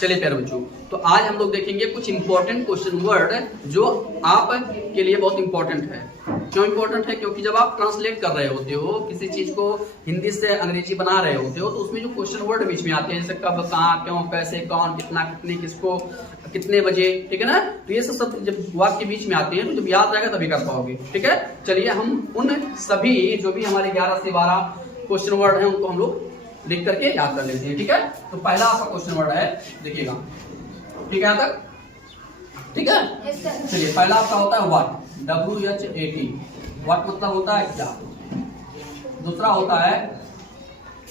चलिए प्यारे बच्चों, तो आज हम लोग देखेंगे कुछ इंपॉर्टेंट क्वेश्चन वर्ड जो आप के लिए बहुत इंपॉर्टेंट है। क्यों इंपॉर्टेंट है? क्योंकि जब आप ट्रांसलेट कर रहे होते हो, किसी चीज को हिंदी से अंग्रेजी बना रहे होते हो, तो उसमें जो क्वेश्चन वर्ड बीच में आते हैं, जैसे कब, कहाँ, क्यों, कैसे, कौन, कितना, कितने, किसको, कितने बजे, ठीक है ना। तो ये सब जब वाक्य बीच में आते हैं तो जब याद रहेगा तभी कर पाओगे, ठीक है। चलिए हम उन सभी जो भी हमारे 11 से 12 क्वेश्चन वर्ड हैं उनको हम लोग लिख करके याद कर लेते हैं, ठीक है। तो पहला आपका क्वेश्चन वर्ड है, देखिएगा, ठीक है यहाँ तक, ठीक है। चलिए पहला आपका होता है व्हाट, WHAT, व्हाट मतलब होता है क्या। दूसरा होता है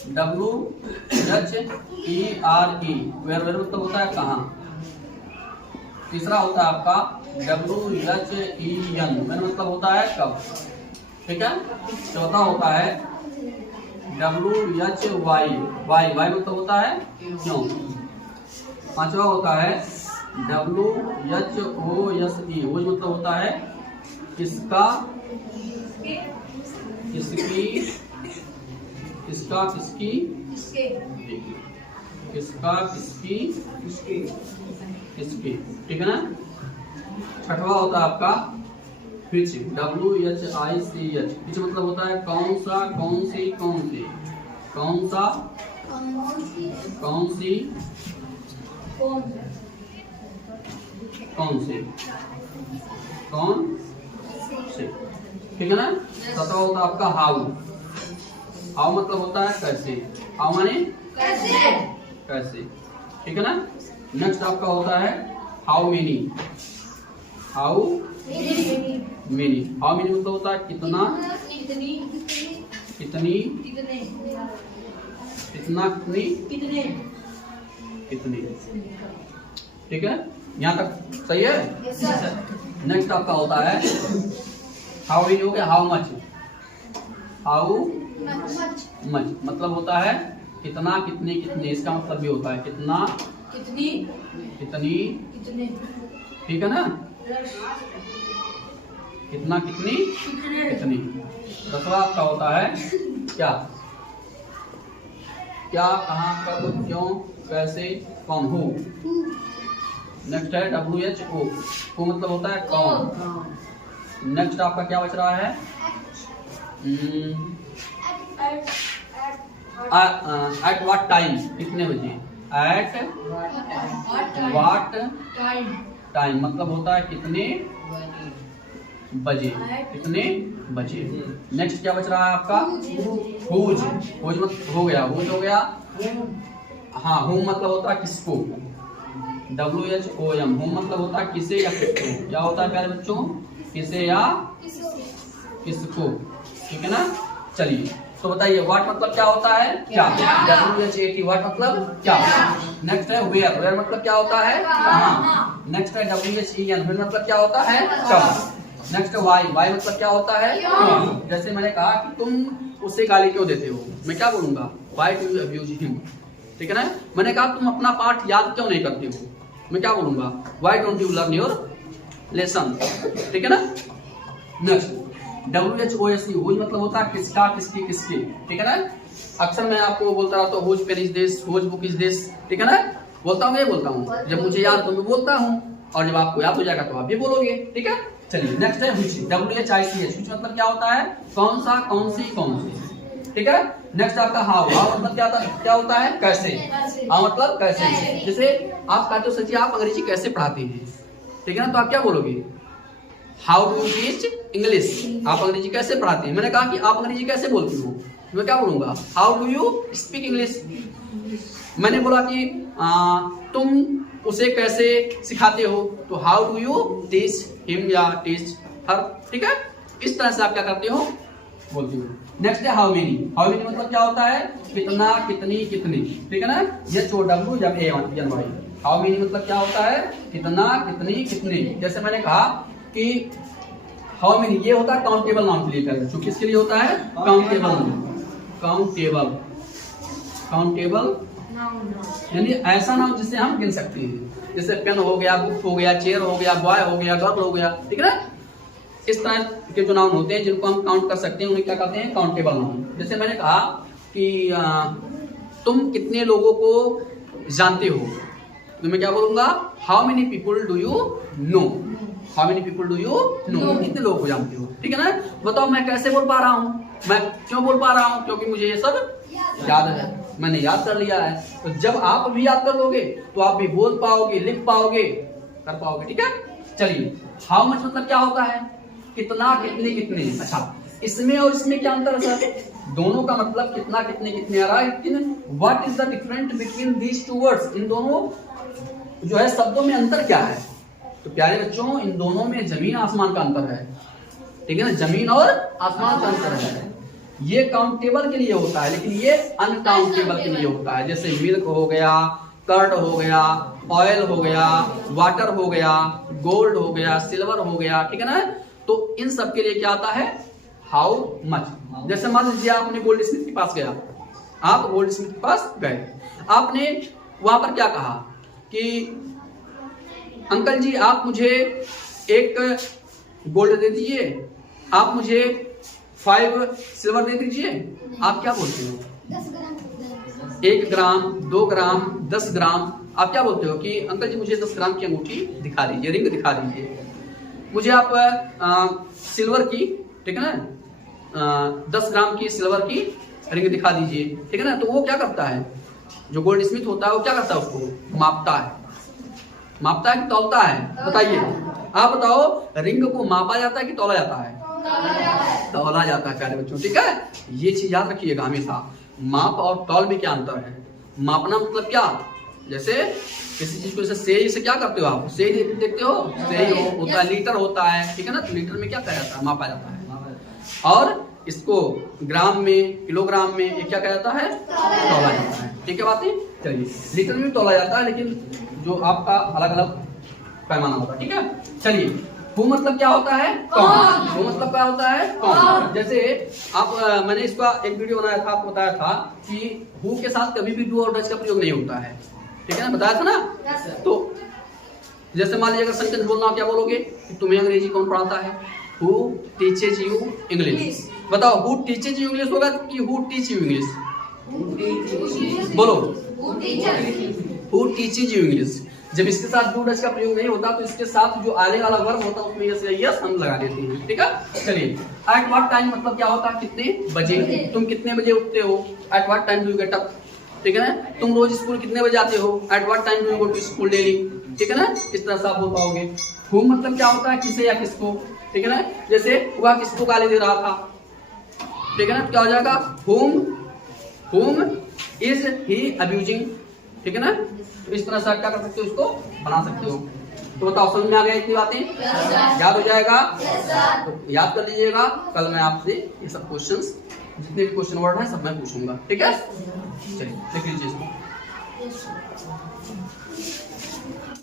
WHERE, वेयर मतलब होता है कहाँ। तीसरा होता है आपका WHEN, मतलब होता है कब, ठीक है। चौथा होता है WHY, वाई मतलब होता है क्यों। पांचवा होता है WHOSE, मतलब होता है किसका, किसकी, किसका, किसकी, किसका, किसकी, किसकी, ठीक है ना। छठवा होता है आपका which, WHICH, which मतलब होता है कौन सा, कौन सी, कौन सी, कौन सा, कौन सी, कौन सी, कौन से, ठीक है ना। सत्रह होता है आपका हाउ, हाउ मतलब होता है कैसे, हाउ माने कैसे, ठीक है ना। नेक्स्ट आपका होता है how many, how many, how many मतलब होता है कितना, कितनी, कितना, कितनी, कितनी, ठीक है। यहाँ तक सही है। नेक्स्ट आपका होता है हाउ मेनी हो गया, हाउ मच, हाउ मच मतलब होता है कितना, कितने, कितने, इसका मतलब भी होता है कितना, कितनी, कितनी, ठीक है ना। कितना, कितनी, कितनी। दसवां आपका होता है क्या, क्या, कहाँ, कब, क्यों, कैसे, कौन, हु। नेक्स्ट है WHO, हु मतलब होता है कौन। नेक्स्ट आपका क्या बच रहा है, एट व्हाट टाइम, कितने बजे, एट व्हाट टाइम मतलब होता है कितने बजे, कितने बजे। नेक्स्ट क्या बच रहा है आपका हुज, हुज मतलब हो गया, हुज हो गया। हाँ, हुम मतलब होता है किसको, WHOM, हुम मतलब होता है किसे या किसको। क्या होता है प्यारे बच्चों, किसे या किसको, ठीक है ना। चलिए तो बताइए व्हाट मतलब क्या होता है, क्या, WHAT, व्हाट मतलब क्या। नेक्स्ट है वेयर, वेयर मतलब क्या होता है कहाँ। नेक्स्ट है WHEN, मतलब क्या होता है कब। नेक्स्ट वाई, वाई मतलब क्या होता है क्यों। जैसे मैंने कहा कि तुम उसे गाली क्यों देते हो, मैं क्या बोलूंगा, why do you abuse him, ठीक है ना। मैंने कहा तुम अपना पाठ याद क्यों नहीं करते हो, मैं क्या बोलूंगा, why don't you learn your lesson, ठीक है ना। नेक्स्ट WHOSE, हुज मतलब होता है किसका, किसकी, किसकी, ठीक है ना। अक्सर मैं आपको बोलता रहता हूँ whose pen is this, whose book is this, ठीक है ना। बोलता हूँ, ये बोलता हूँ, जब मुझे याद तो मैं बोलता हूँ, और जब आपको याद हो जाएगा तो आप भी बोलोगे, ठीक है। चलिए नेक्स्ट है which, WHICH, which मतलब क्या होता है कौन सा, कौन सी, कौन सी, ठीक है। नेक्स्ट आपका हाउ, हाउ मतलब क्या होता है कैसे, हाउ मतलब कैसे। जैसे आप कहते हो सर जी आप अंग्रेजी कैसे पढ़ाते हैं, ठीक है ना, तो आप क्या बोलोगे, how do you teach English, आप अंग्रेजी कैसे पढ़ाते हैं। मैंने कहा कि आप अंग्रेजी कैसे बोलती हो, मैं क्या बोलूंगा, how do you speak English. मैंने बोला कि तुम उसे कैसे सिखाते हो, तो how do you teach him या टीच हर, ठीक है। इस तरह से आप क्या करते हो, बोलती हो। नेक्स्ट है हाउ मेनी, हाउ मेनी मतलब क्या होता है कितना, कितनी, कितनी, ठीक है ना। HOWNY, हाउ मेनी मतलब क्या होता है कितना, कितनी, कितनी। जैसे मैंने कहा कि हाउ मेनी, ये होता है काउंटेबल नाउन के लिए, जो किसके लिए होता है काउंटेबल, काउंटेबल, काउंटेबल यानी ऐसा नाम जिसे हम गिन सकते हैं, जैसे पेन हो गया, बुक हो गया, चेयर हो गया, बॉय हो गया, गर्ल हो गया, ठीक है ना। इस तरह के जो नाउन होते हैं जिनको हम काउंट कर सकते हैं उन्हें क्या कहते हैं काउंटेबल नाउन। जैसे मैंने कहा कि तुम कितने लोगों को जानते हो, तो मैं क्या बोलूंगा, how many people do you know, how many people do you know, कितने लोगों को जानते हो, ठीक है ना। बताओ मैं कैसे बोल पा रहा हूँ, मैं क्यों बोल पा रहा हूँ, क्योंकि मुझे ये सब याद है, मैंने याद कर लिया है। तो जब आप भी याद कर लोगे तो आप भी बोल पाओगे, लिख पाओगे, कर पाओगे, ठीक है। चलिए, हाउ मच मतलब क्या होता है, कितना, कितने, कितने। अच्छा, इसमें और इसमें क्या अंतर है सर, दोनों का मतलब कितना, कितने, कितने आ रहा है, लेकिन what is the difference between these two words, इन दोनों जो है शब्दों में अंतर क्या है। तो प्यारे बच्चों, इन दोनों में जमीन आसमान का अंतर है, ठीक है ना, जमीन और आसमान का अंतर है। ये काउंटेबल के लिए होता है, लेकिन ये अनकाउंटेबल के लिए होता है। जैसे मिल्क हो गया, कर्ड हो गया, ऑयल हो गया, वाटर हो गया, गोल्ड हो गया, सिल्वर हो गया, ठीक है ना। तो इन सब के लिए क्या आता है, हाउ मच। जैसे मान लीजिए आपने गोल्ड स्मिथ के पास गया, आप गोल्ड स्मिथ के पास गए, आपने वहां पर क्या कहा कि अंकल जी आप मुझे एक गोल्ड दे दीजिए, आप मुझे 5 सिल्वर दे दीजिए। आप क्या बोलते हो, 1 ग्राम, 2 ग्राम, 10 ग्राम। आप क्या बोलते हो कि अंकल जी मुझे 10 ग्राम की अंगूठी दिखा दीजिए, रिंग दिखा दीजिए। मुझे आप सिल्वर की, ठीक है ना, 10 ग्राम की सिल्वर की रिंग दिखा दीजिए, ठीक है ना। तो वो क्या करता है, जो गोल्ड स्मिथ होता है वो क्या करता है, उसको मापता है, मापता है कि तौलता है, बताइए आप बताओ, रिंग को मापा जाता है कि तौला जाता है, तौला जाता है प्यारे बच्चों, ठीक है। ये चीज याद रखिएगा हमेशा, माप और तौल में क्या अंतर है। मापना मतलब क्या, जैसे किसी चीज को जैसे सेही से क्या करते हो आप, सेही देखते हो, सेही होता है, लीटर होता है, ठीक है ना। तो लीटर में क्या कहा जाता है, मापा जाता है। और इसको ग्राम में, किलोग्राम में ये क्या कहा जाता है, तौला जाता है, ठीक है बातें। चलिए, लीटर में भी तौला जाता है, लेकिन जो आपका अलग अलग पैमाना होता है, ठीक है। चलिए, हु मतलब क्या होता है, कौन। हु मतलब क्या होता है, कौन। जैसे आप मैंने इसका एक वीडियो बनाया था, आपको बताया था कि हु के साथ कभी भी डू और डज का प्रयोग नहीं होता है, ठीक है ना, बताया था ना। तो जैसे मान लीजिए अगर सेंटेंस बोलना, क्या बोलोगे, तुम्हें अंग्रेजी कौन पढ़ाता है, हु टीचेज यू इंग्लिश। बताओ, हु टीचेज यू इंग्लिश होगा कि हु टीच यू इंग्लिश, बोलो, हु टीचेज यू इंग्लिश। जब इसके साथ डू डज का प्रयोग नहीं होता तो इसके साथ जो आने वाला वर्ब होता है उसमें यस हम लगा देते हैं, ठीक है। चलिए, एट व्हाट टाइम मतलब क्या होता है, कितने बजे, तुम कितने बजे उठते हो, at what time do you get up, ठीक है ना। तुम रोज स्कूल कितने बजे आते हो, at what time do you go to school daily, ठीक है ना। इस तरह से आप बोल पाओगे। हु मतलब क्या होता है, किसे या किसको, ठीक है ना। जैसे वह किसको गाली दे रहा था, ठीक है ना, क्या हो जाएगा, whom is he abusing, ठीक है ना। तो इस तरह से आप क्या कर सकते हो, उसको बना सकते हो। तो बताओ, समझ में आ गया इतनी बातें, याद हो जाएगा, तो याद कर लीजिएगा। कल मैं आपसे ये सब क्वेश्चंस, जितने भी क्वेश्चन वर्ड हैं सब मैं पूछूंगा, ठीक है। चलिए, लिख लीजिए इसको।